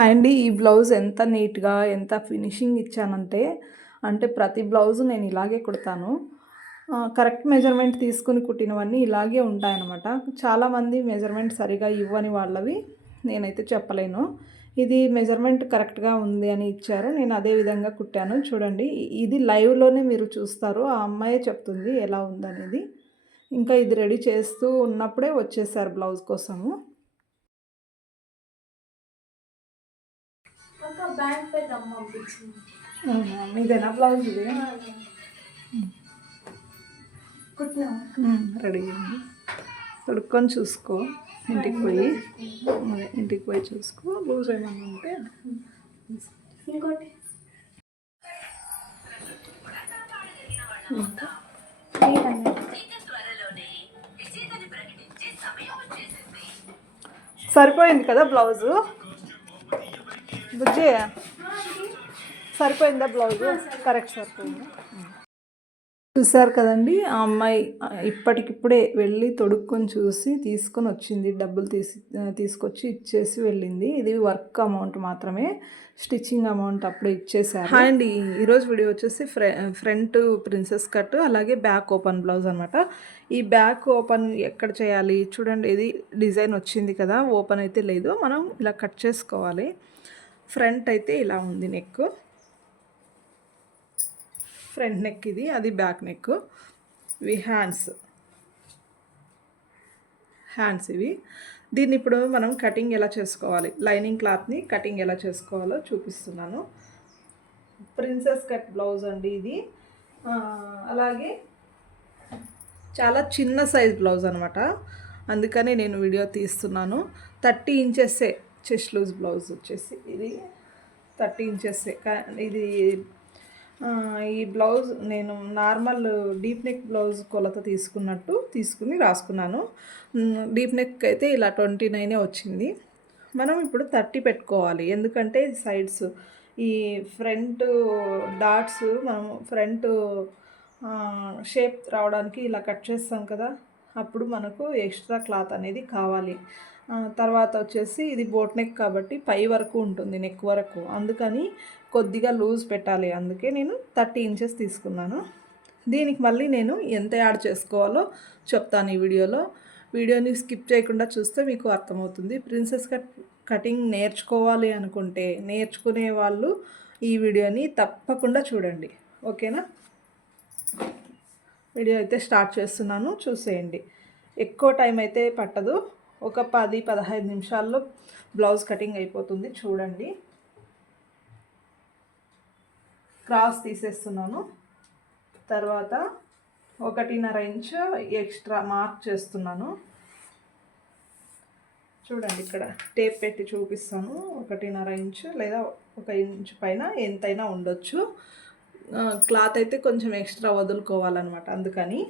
And ఈ blouse ఎంత నీట్గా ఎంత ఫినిషింగ్ ఇచ్చానంటే అంటే ప్రతి బ్లౌజ్ నేను ఇలాగే కుడతాను. కరెక్ట్ మెజర్మెంట్ తీసుకుని కుట్టినవన్నీ ఇలాగే ఉంటాయన్నమాట. చాలామంది మెజర్మెంట్ సరిగా ఇవ్వని వాళ్ళవి నేనైతే చెప్పలేను. ఇది మెజర్మెంట్ కరెక్ట్గా ఉంది అని ఇచ్చారు. నేను అదే విధంగా కుట్టాను. చూడండి ఇది లైవ్లోనే మీరు చూస్తారు. ఆ అమ్మాయే చెప్తుంది ఎలా ఉందనేది. ఇంకా ఇది రెడీ చేస్తూ ఉన్నప్పుడే వచ్చేసారు బ్లౌజ్ కోసము. బ్యాంక్ పెద్ద అమ్మ పంపించింది. అవునా? మీదేనా బ్లౌజ్ ఇది? కుట్టినా రెడీ అయింది. తొడుక్కొని చూసుకో. ఇంటికి పోయి. ఇంటికి పోయి చూసుకో. లూజ్ ఏమన్నా ఉంటే ఇంకోటి? ఇంకా? లేదన్న సరిపోయింది కదా బ్లౌజు? బుజ్జి సరిపోయిందా బ్లౌజ్ కరెక్ట్ సరిపోయింది? చూసారు కదండి ఆ అమ్మాయి ఇప్పటికిప్పుడే వెళ్ళి తొడుక్కొని చూసి తీసుకొని వచ్చింది. డబ్బులు తీసి తీసుకొచ్చి ఇచ్చేసి వెళ్ళింది. ఇది వర్క్ అమౌంట్ మాత్రమే. స్టిచ్చింగ్ అమౌంట్ అప్పుడే ఇచ్చేసారు అండి. ఈరోజు వీడియో వచ్చేసి ఫ్రె ఫ్రంట్ ప్రిన్సెస్ కట్ అలాగే బ్యాక్ ఓపెన్ బ్లౌజ్ అనమాట ఈ బ్యాక్ ఓపెన్ ఎక్కడ చేయాలి? చూడండి ఇది డిజైన్ వచ్చింది కదా ఓపెన్ అయితే లేదు. మనం ఇలా కట్ చేసుకోవాలి. ఫ్రంట్ అయితే ఇలా ఉంది నెక్ ఫ్రంట్ నెక్ ఇది అది బ్యాక్ నెక్ ఇవి హ్యాండ్స్ హ్యాండ్స్ ఇవి. దీన్ని ఇప్పుడు మనం కటింగ్ ఎలా చేసుకోవాలి? లైనింగ్ క్లాత్ని కటింగ్ ఎలా చేసుకోవాలో చూపిస్తున్నాను. ప్రిన్సెస్ కట్ బ్లౌజ్ అండి ఇది. అలాగే చాలా చిన్న సైజ్ బ్లౌజ్ అనమాట అందుకని నేను వీడియో తీస్తున్నాను. థర్టీ ఇంచెస్సే చెస్ట్ లూజ్ బ్లౌజ్ వచ్చేసి ఇది థర్టీ ఇంచెస్సే కా- ఇది ఈ బ్లౌజ్ నేను నార్మల్ డీప్ నెక్ బ్లౌజ్ కొలత తీసుకున్నట్టు తీసుకుని రాసుకున్నాను. డీప్ నెక్ అయితే ఇలా ట్వంటీ నైనే వచ్చింది. మనం ఇప్పుడు థర్టీ పెట్టుకోవాలి. ఎందుకంటే సైడ్స్ ఈ ఫ్రంట్ డాట్స్ మనం ఫ్రంట్ షేప్ రావడానికి ఇలా కట్ చేస్తాం కదా అప్పుడు మనకు ఎక్స్ట్రా క్లాత్ అనేది కావాలి. తర్వాత వచ్చేసి ఇది బోట్ నెక్ కాబట్టి పై వరకు ఉంటుంది నెక్ వరకు. అందుకని కొద్దిగా లూజ్ పెట్టాలి. అందుకే నేను థర్టీ ఇంచెస్ తీసుకున్నాను. దీనికి మళ్ళీ నేను ఎంత యాడ్ చేసుకోవాలో చెప్తాను ఈ వీడియోలో. వీడియోని స్కిప్ చేయకుండా చూస్తే మీకు అర్థమవుతుంది. ప్రిన్సెస్ కట్ కటింగ్ నేర్చుకోవాలి అనుకుంటే నేర్చుకునే వాళ్ళు ఈ వీడియోని తప్పకుండా చూడండి. ఓకేనా? వీడియో అయితే స్టార్ట్ చేస్తున్నాను. చూసేయండి. ఎక్కువ టైం అయితే పట్టదు. ఒక పది పదహైదు నిమిషాల్లో బ్లౌజ్ కటింగ్ అయిపోతుంది. చూడండి. క్రాస్ తీసేస్తున్నాను. తర్వాత ఒకటిన్నర ఇంచ్ ఎక్స్ట్రా మార్క్ చేస్తున్నాను. చూడండి ఇక్కడ టేప్ పెట్టి చూపిస్తాను. ఒకటిన్నర ఇంచ్ లేదా ఒక ఇంచ్ పైన ఎంతైనా ఉండొచ్చు. క్లాత్ అయితే కొంచెం ఎక్స్ట్రా వదులుకోవాలన్నమాట. అందుకని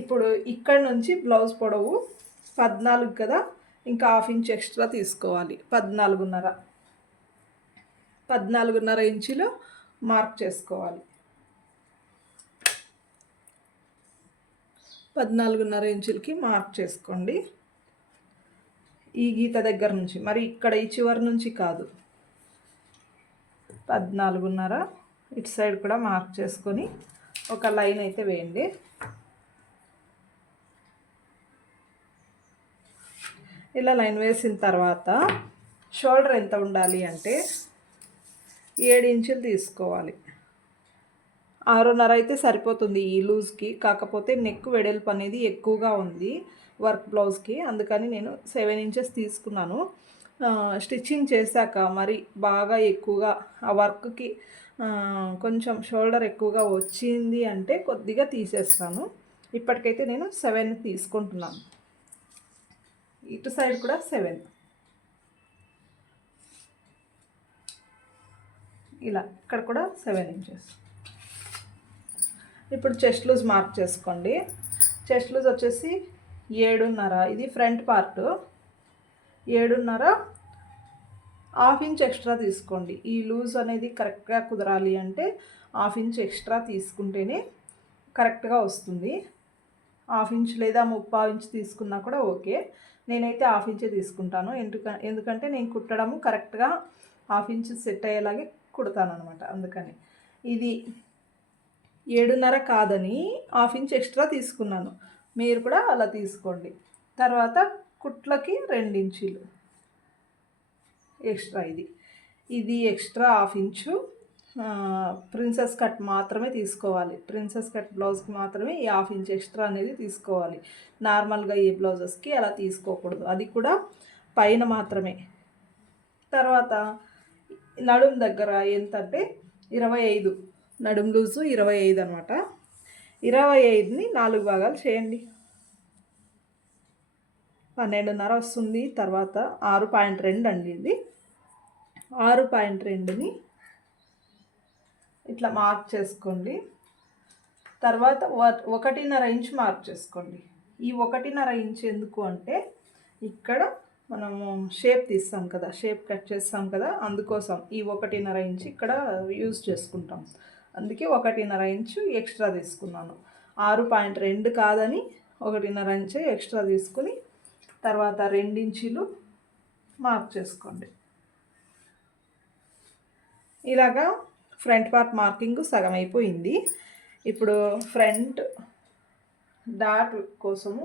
ఇప్పుడు ఇక్కడ నుంచి బ్లౌజ్ పొడవు పద్నాలుగు కదా ఇంకా హాఫ్ ఇంచ్ ఎక్స్ట్రా తీసుకోవాలి. పద్నాలుగున్నర. పద్నాలుగున్నర ఇంచులు మార్క్ చేసుకోవాలి. పద్నాలుగున్నర ఇంచులకి మార్క్ చేసుకోండి. ఈ గీత దగ్గర నుంచి మరి ఇక్కడ ఈ చివరి నుంచి కాదు. పద్నాలుగున్నర ఇటు సైడ్ కూడా మార్క్ చేసుకొని ఒక లైన్ అయితే వేయండి. ఇలా లైన్ వేసిన తర్వాత షోల్డర్ ఎంత ఉండాలి అంటే ఏడు ఇంచులు తీసుకోవాలి. ఆరున్నర అయితే సరిపోతుంది ఈ లూజ్కి. కాకపోతే నెక్ వెడల్పు అనేది ఎక్కువగా ఉంది వర్క్ బ్లౌజ్కి. అందుకని నేను సెవెన్ ఇంచెస్ తీసుకున్నాను. స్టిచ్చింగ్ చేశాక మరి బాగా ఎక్కువగా ఆ వర్క్కి కొంచెం షోల్డర్ ఎక్కువగా వచ్చింది అంటే కొద్దిగా తీసేస్తాను. ఇప్పటికైతే నేను సెవెన్ తీసుకుంటున్నాను. ఇటు సైడ్ కూడా సెవెన్. ఇలా ఇక్కడ కూడా సెవెన్ ఇంచెస్. ఇప్పుడు చెస్ట్ లూజ్ మార్క్ చేసుకోండి. చెస్ట్ లూజ్ వచ్చేసి ఏడున్నర. ఇది ఫ్రంట్ పార్ట్. ఏడున్నర. హాఫ్ ఇంచ్ ఎక్స్ట్రా తీసుకోండి. ఈ లూజ్ అనేది కరెక్ట్గా కుదరాలి అంటే హాఫ్ ఇంచ్ ఎక్స్ట్రా తీసుకుంటేనే కరెక్ట్గా వస్తుంది. హాఫ్ ఇంచ్ లేదా ముప్పా ఇంచ్ తీసుకున్నా కూడా ఓకే. నేనైతే హాఫ్ ఇంచే తీసుకుంటాను. ఎందుక ఎందుకంటే నేను కుట్టడము కరెక్ట్గా హాఫ్ ఇంచ్ సెట్ అయ్యేలాగే కుడతాను అనమాట అందుకని. ఇది ఏడున్నర కాదని హాఫ్ ఇంచ్ ఎక్స్ట్రా తీసుకున్నాను. మీరు కూడా అలా తీసుకోండి. తర్వాత కుట్లకి రెండించీలు ఎక్స్ట్రా ఇది. ఇది extra half inch. Princess cut మాత్రమే తీసుకోవాలి. ప్రిన్సెస్ కట్ బ్లౌజ్కి మాత్రమే ఈ హాఫ్ ఇంచ్ ఎక్స్ట్రా అనేది తీసుకోవాలి. నార్మల్గా ఈ బ్లౌజెస్కి అలా తీసుకోకూడదు. అది కూడా పైన మాత్రమే. తర్వాత నడుం దగ్గర ఎంతంటే ఇరవై ఐదు. నడుం లూజు ఇరవై ఐదు అనమాట ఇరవై ఐదుని నాలుగు భాగాలు చేయండి. పన్నెండున్నర వస్తుంది. తర్వాత ఆరు పాయింట్ రెండు అండి ఇది. ఆరు పాయింట్ రెండుని ఇట్లా మార్క్ చేసుకోండి. తర్వాత ఒకటిన్నర ఇంచ్ మార్క్ చేసుకోండి. ఈ ఒకటిన్నర ఇంచ్ ఎందుకు అంటే ఇక్కడ మనము షేప్ తీస్తాం కదా షేప్ కట్ చేస్తాం కదా అందుకోసం ఈ ఒకటిన్నర ఇంచ్ ఇక్కడ యూజ్ చేసుకుంటాం. అందుకే ఒకటిన్నర ఇంచు ఎక్స్ట్రా తీసుకున్నాను. ఆరు పాయింట్ రెండు కాదని ఒకటిన్నర ఇంచే ఎక్స్ట్రా తీసుకుని తర్వాత రెండించీలు మార్క్ చేసుకోండి. ఇలాగా ఫ్రంట్ పార్ట్ మార్కింగ్ సగం అయిపోయింది ఇప్పుడు ఫ్రంట్ డాట్ కోసము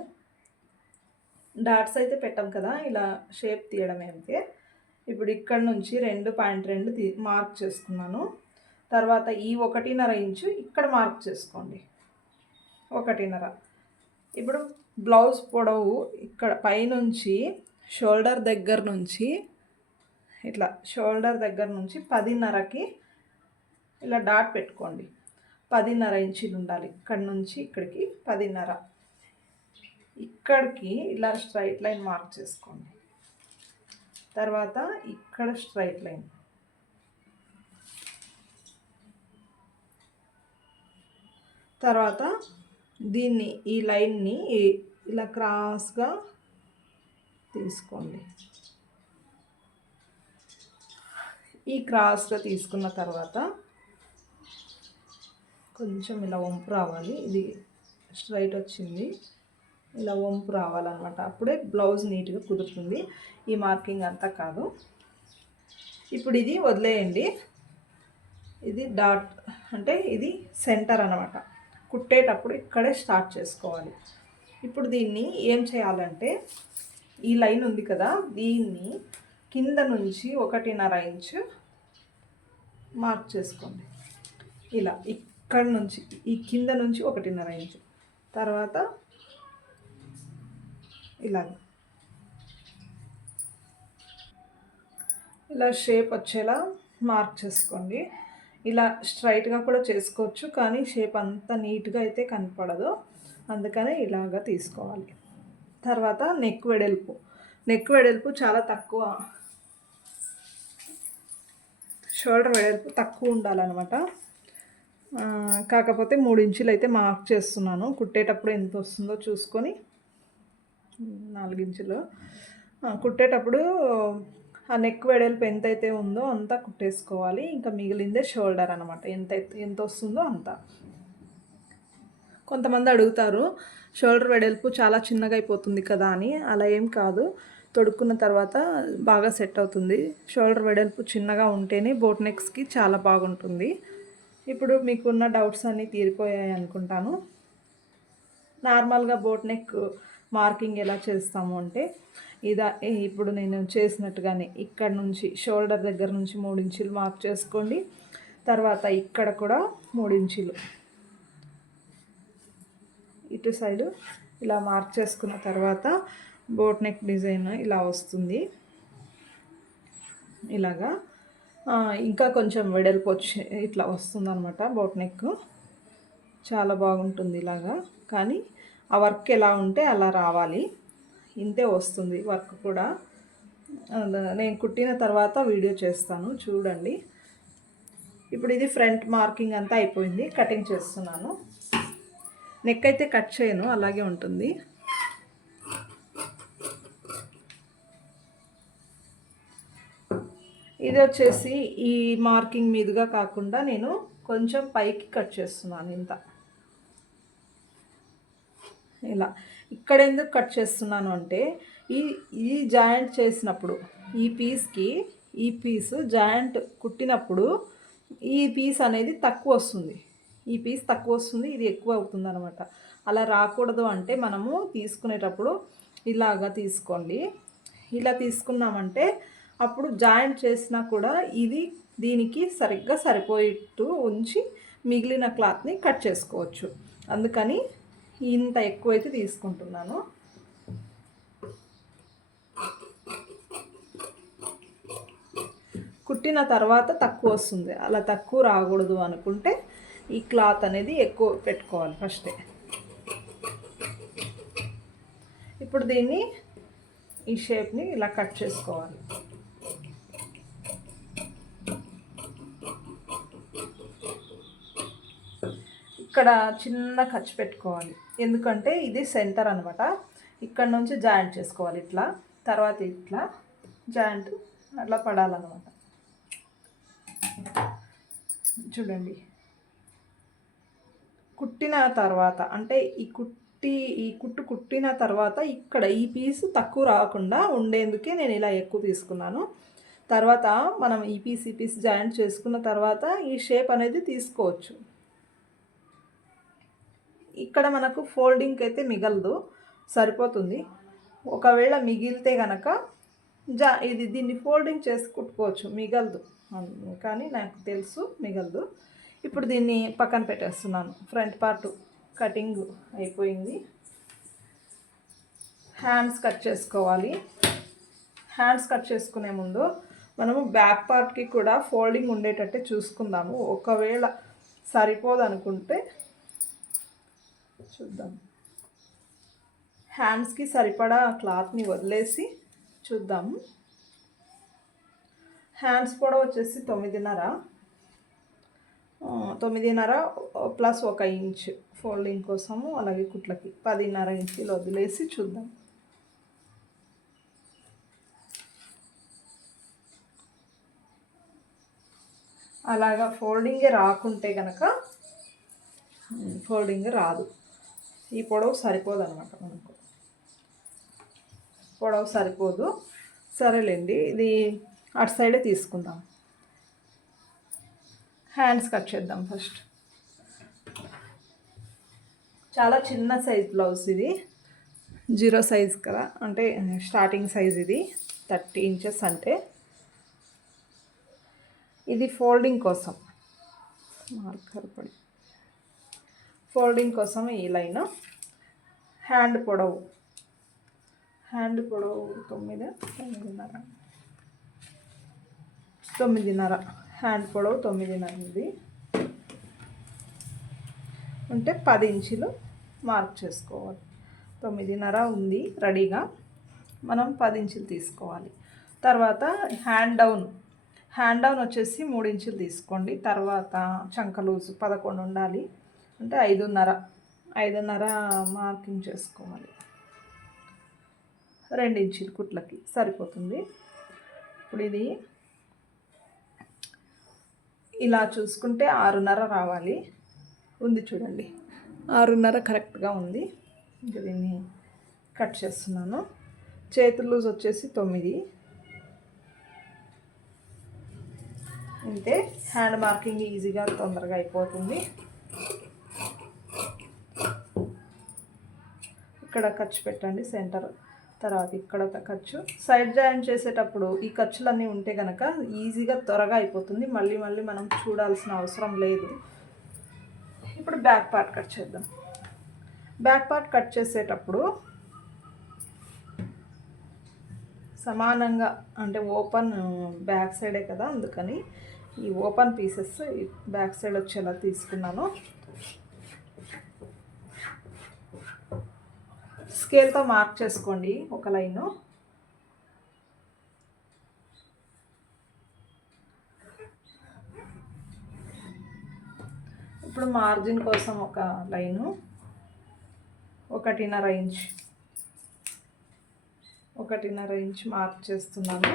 డాట్స్ అయితే పెట్టాం కదా ఇలా షేప్ తీయడమే అంతే. ఇప్పుడు ఇక్కడ నుంచి రెండు పాయింట్ రెండు తీ మార్క్ చేసుకున్నాను. తర్వాత ఈ ఒకటిన్నర ఇంచు ఇక్కడ మార్క్ చేసుకోండి. ఒకటిన్నర. ఇప్పుడు బ్లౌజ్ పొడవు ఇక్కడ పైనుంచి షోల్డర్ దగ్గర నుంచి ఇట్లా షోల్డర్ దగ్గర నుంచి పదిన్నరకి ఇలా డాట్ పెట్టుకోండి. పదిన్నర ఇంచీలు ఉండాలి. ఇక్కడ నుంచి ఇక్కడికి పదిన్నర. ఇక్కడికి ఇలా స్ట్రైట్ లైన్ మార్క్ చేసుకోండి. తర్వాత ఇక్కడ స్ట్రైట్ లైన్. తర్వాత దీన్ని ఈ లైన్ని ఇలా క్రాస్గా తీసుకోండి. ఈ క్రాస్గా తీసుకున్న తర్వాత కొంచెం ఇలా వంపు రావాలి. ఇది స్ట్రైట్ వచ్చింది. ఇలా వంపు రావాలన్నమాట. అప్పుడే బ్లౌజ్ నీట్గా కుదురుతుంది. ఈ మార్కింగ్ అంతా కాదు. ఇప్పుడు ఇది వదిలేయండి. ఇది డాట్ అంటే ఇది సెంటర్ అన్నమాట. కుట్టేటప్పుడు ఇక్కడే స్టార్ట్ చేసుకోవాలి. ఇప్పుడు దీన్ని ఏం చేయాలంటే ఈ లైన్ ఉంది కదా దీన్ని కింద నుంచి ఒకటిన్నర ఇంచు మార్క్ చేసుకోండి. ఇలా ఇక్కడ నుంచి ఈ కింద నుంచి ఒకటిన్నర ఇంచు. తర్వాత ఇలాగ. ఇలా షేప్ వచ్చేలా మార్క్ చేసుకోండి. ఇలా స్ట్రైట్గా కూడా చేసుకోవచ్చు కానీ షేప్ అంత నీట్గా అయితే కనపడదు. అందుకనే ఇలాగా తీసుకోవాలి. తర్వాత నెక్ వెడల్పు. నెక్ వెడల్పు చాలా తక్కువ. షోల్డర్ వెడల్పు తక్కువ ఉండాలన్నమాట. కాకపోతే మూడు ఇంచులు అయితే మార్క్ చేస్తున్నాను. కుట్టేటప్పుడు ఎంత వస్తుందో చూసుకొని నాలుగించులు కుట్టేటప్పుడు ఆ నెక్ వెడల్పు ఎంతైతే ఉందో అంతా కుట్టేసుకోవాలి. ఇంకా మిగిలిందే షోల్డర్ అనమాట ఎంత ఎంత వస్తుందో అంత. కొంతమంది అడుగుతారు షోల్డర్ వెడల్పు చాలా చిన్నగా అయిపోతుంది కదా అని. అలా ఏం కాదు. తొడుక్కున్న తర్వాత బాగా సెట్ అవుతుంది. షోల్డర్ వెడల్పు చిన్నగా ఉంటేనే బోట్ నెక్స్కి చాలా బాగుంటుంది. ఇప్పుడు మీకున్న డౌట్స్ అన్నీ తీరిపోయాయి అనుకుంటాను. నార్మల్గా బోట్ నెక్ మార్కింగ్ ఎలా చేస్తాము అంటే ఇదా ఇప్పుడు నేను చేసినట్టుగానే ఇక్కడ నుంచి షోల్డర్ దగ్గర నుంచి మూడించీలు మార్క్ చేసుకోండి. తర్వాత ఇక్కడ కూడా మూడించీలు ఇటు సైడు ఇలా మార్క్ చేసుకున్న తర్వాత బోట్ నెక్ డిజైన్ ఇలా వస్తుంది. ఇలాగా ఇంకా కొంచెం వెడల్పు వచ్చి ఇట్లా వస్తుంది అనమాట బోట్ నెక్ చాలా బాగుంటుంది ఇలాగా. కానీ ఆ వర్క్ ఎలా ఉంటే అలా రావాలి. ఇంతే వస్తుంది వర్క్ కూడా. నేను కుట్టిన తర్వాత వీడియో చేస్తాను చూడండి. ఇప్పుడు ఇది ఫ్రంట్ మార్కింగ్ అంతా అయిపోయింది కటింగ్ చేస్తున్నాను. నెక్ అయితే కట్ చేయను అలాగే ఉంటుంది. ఇది వచ్చేసి ఈ మార్కింగ్ మీదుగా కాకుండా నేను కొంచెం పైకి కట్ చేస్తున్నాను ఇంత. ఇలా ఇక్కడ ఎందుకు కట్ చేస్తున్నాను అంటే ఈ ఈ జాయింట్ చేసినప్పుడు ఈ పీస్కి ఈ పీస్ జాయింట్ కుట్టినప్పుడు ఈ పీస్ అనేది తక్కువ వస్తుంది. ఈ పీస్ తక్కువ వస్తుంది ఇది ఎక్కువ అవుతుంది అనమాట అలా రాకూడదు అంటే మనము తీసుకునేటప్పుడు ఇలాగా తీసుకోండి. ఇలా తీసుకున్నామంటే అప్పుడు జాయింట్ చేసినా కూడా ఇది దీనికి సరిగ్గా సరిపోయేట్టు ఉంచి మిగిలిన క్లాత్ని కట్ చేసుకోవచ్చు. అందుకని ఇంత ఎక్కువైతే తీసుకుంటున్నాను. కుట్టిన తర్వాత తక్కువ వస్తుంది. అలా తక్కువ రాకూడదు అనుకుంటే ఈ క్లాత్ అనేది ఎక్కువ పెట్టుకోవాలి ఫస్టే. ఇప్పుడు దీన్ని ఈ షేప్ని ఇలా కట్ చేసుకోవాలి. ఇక్కడ చిన్న ఖర్చు పెట్టుకోవాలి. ఎందుకంటే ఇది సెంటర్ అనమాట ఇక్కడ నుంచి జాయింట్ చేసుకోవాలి ఇట్లా. తర్వాత ఇట్లా జాయింట్ అట్లా పడాలన్నమాట. చూడండి. కుట్టిన తర్వాత అంటే ఈ కుట్టి ఈ కుట్టు కుట్టిన తర్వాత ఇక్కడ ఈ పీస్ తక్కువ రాకుండా ఉండేందుకే నేను ఇలా ఎక్కువ తీసుకున్నాను. తర్వాత మనం ఈ పీస్ ఈ పీస్ జాయింట్ చేసుకున్న తర్వాత ఈ షేప్ అనేది తీసుకోవచ్చు. ఇక్కడ మనకు ఫోల్డింగ్కి అయితే మిగలదు సరిపోతుంది. ఒకవేళ మిగిలితే గనక జా ఇది దీన్ని ఫోల్డింగ్ చేసి కుట్టుకోవచ్చు మిగలదు కానీ నాకు తెలుసు మిగలదు. ఇప్పుడు దీన్ని పక్కన పెట్టేస్తున్నాను. ఫ్రంట్ పార్ట్ కటింగ్ అయిపోయింది. హ్యాండ్స్ కట్ చేసుకోవాలి. హ్యాండ్స్ కట్ చేసుకునే ముందు మనము బ్యాక్ పార్ట్కి కూడా ఫోల్డింగ్ ఉండేటట్టే చూసుకుందాము. ఒకవేళ సరిపోదు అనుకుంటే చూద్దాం. హ్యాండ్స్కి సరిపడా క్లాత్ని వదిలేసి చూద్దాము హ్యాండ్స్ కూడా వచ్చేసి తొమ్మిదిన్నర. తొమ్మిదిన్నర ప్లస్ ఒక ఇంచ్ ఫోల్డింగ్ కోసము అలాగే కుట్లకి పదిన్నర ఇంచులు వదిలేసి చూద్దాం. అలాగా ఫోల్డింగే రాకుంటే కనుక ఫోల్డింగ్ రాదు. ఈ పొడవు సరిపోదు అనమాట మనకు. పొడవు సరిపోదు. సరేలేండి ఇది అటు సైడే తీసుకుందాం. హ్యాండ్స్ కట్ చేద్దాం ఫస్ట్ చాలా చిన్న సైజ్ బ్లౌజ్ ఇది. జీరో సైజ్ కదా అంటే స్టార్టింగ్ సైజ్ ఇది. థర్టీ ఇంచెస్ అంటే. ఇది ఫోల్డింగ్ కోసం. మార్కర్ పడి ఫోల్డింగ్ కోసం ఈ లైన్. హ్యాండ్ పొడవు. హ్యాండ్ పొడవు తొమ్మిది తొమ్మిదిన్నర. తొమ్మిదిన్నర. హ్యాండ్ పొడవు తొమ్మిదిన్నర. ఇది ఉంటే పది ఇంచులు మార్క్ చేసుకోవాలి. తొమ్మిదిన్నర ఉంది రెడీగా. మనం పది ఇంచులు తీసుకోవాలి. తర్వాత హ్యాండ్ డౌన్. హ్యాండ్ డౌన్ వచ్చేసి మూడు ఇంచులు తీసుకోండి. తర్వాత చంకలూజు పదకొండు ఉండాలి. అంటే ఐదున్నర ఐదున్నర మార్కింగ్ చేసుకోవాలి. రెండు ఇంచులు కుట్లకి సరిపోతుంది. ఇప్పుడు ఇది ఇలా చూసుకుంటే ఆరున్నర రావాలి. ఉంది చూడండి. ఆరున్నర కరెక్ట్గా ఉంది. ఇంకా దీన్ని కట్ చేస్తున్నాను. చేతులు లూజ్ వచ్చేసి తొమ్మిది. అంతే హ్యాండ్ మార్కింగ్ ఈజీగా తొందరగా అయిపోతుంది. ఇక్కడ ఖర్చు పెట్టండి సెంటర్. తర్వాత ఇక్కడ ఒక ఖర్చు. సైడ్ జాయిన్ చేసేటప్పుడు ఈ ఖర్చులన్నీ ఉంటే కనుక ఈజీగా త్వరగా అయిపోతుంది. మళ్ళీ మళ్ళీ మనం చూడాల్సిన అవసరం లేదు. ఇప్పుడు బ్యాక్ పార్ట్ కట్ చేద్దాం. బ్యాక్ పార్ట్ కట్ చేసేటప్పుడు సమానంగా అంటే ఓపెన్ బ్యాక్ సైడే కదా అందుకని ఈ ఓపెన్ పీసెస్ బ్యాక్ సైడ్ వచ్చేలా తీసుకున్నాను. స్కేల్తో మార్క్ చేసుకోండి ఒక లైను. ఇప్పుడు మార్జిన్ కోసం ఒక లైను. ఒకటిన్నర ఇంచ్. ఒకటిన్నర ఇంచ్ మార్క్ చేస్తున్నాను.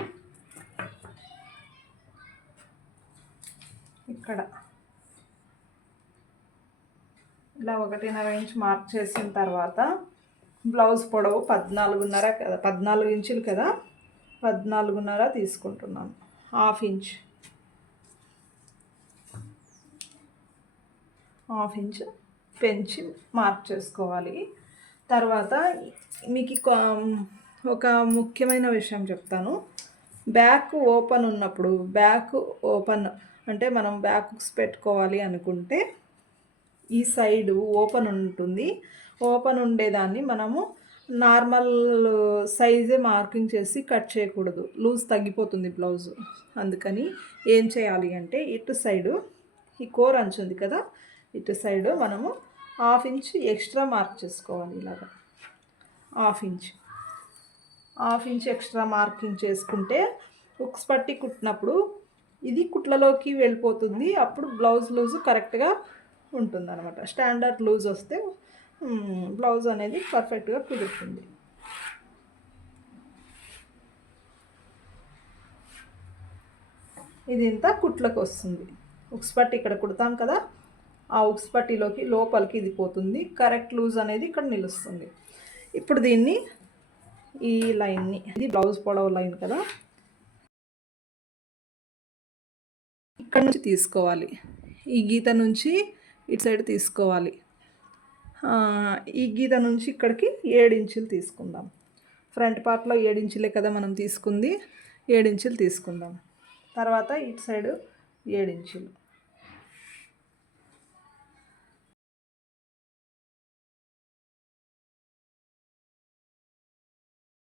ఇక్కడ. ఇలా ఒకటిన్నర ఇంచ్ మార్క్ చేసిన తర్వాత బ్లౌజ్ పొడవు పద్నాలుగున్నర కదా పద్నాలుగు ఇంచులు కదా పద్నాలుగున్నర తీసుకుంటున్నాను హాఫ్ ఇంచ్. హాఫ్ ఇంచ్ పెంచి మార్క్ చేసుకోవాలి. తర్వాత మీకు ఒక ముఖ్యమైన విషయం చెప్తాను. బ్యాక్ ఓపెన్ ఉన్నప్పుడు బ్యాక్ ఓపెన్ అంటే మనం బ్యాక్స్ పెట్టుకోవాలి అనుకుంటే ఈ సైడ్ ఓపెన్ ఉంటుంది. ఓపెన్ ఉండేదాన్ని మనము నార్మల్ సైజే మార్కింగ్ చేసి కట్ చేయకూడదు. లూజ్ తగ్గిపోతుంది బ్లౌజ్. అందుకని ఏం చేయాలి అంటే ఇటు సైడు ఈ కోర్ అంచు ఉంది కదా ఇటు సైడ్ మనము హాఫ్ ఇంచ్ ఎక్స్ట్రా మార్క్ చేసుకోవాలి ఇలాగా. Half inch. Half inch extra marking చేసుకుంటే ఉక్స్ పట్టి కుట్టినప్పుడు ఇది కుట్లలోకి వెళ్ళిపోతుంది. అప్పుడు బ్లౌజ్ లూజ్ కరెక్ట్గా ఉంటుంది అనమాట స్టాండర్డ్ లూజ్ వస్తే బ్లౌజ్ అనేది పర్ఫెక్ట్గా కుదురుతుంది. ఇది ఇంత కుట్లకు వస్తుంది. ఉక్స్ పట్టి ఇక్కడ కుడతాం కదా ఆ ఉక్స్ పట్టిలోకి లోపలికి ఇది పోతుంది. కరెక్ట్ లూజ్ అనేది ఇక్కడ నిలుస్తుంది. ఇప్పుడు దీన్ని ఈ లైన్ని ఇది బ్లౌజ్ పొడవు లైన్ కదా ఇక్కడ నుంచి తీసుకోవాలి. ఈ గీత నుంచి ఇటు సైడ్ తీసుకోవాలి. ఈ గీత నుంచి ఇక్కడికి ఏడించులు తీసుకుందాం. ఫ్రంట్ పార్ట్లో ఏడించులే కదా మనం తీసుకుంది. ఏడించులు తీసుకుందాం. తర్వాత ఇటు సైడు ఏడించులు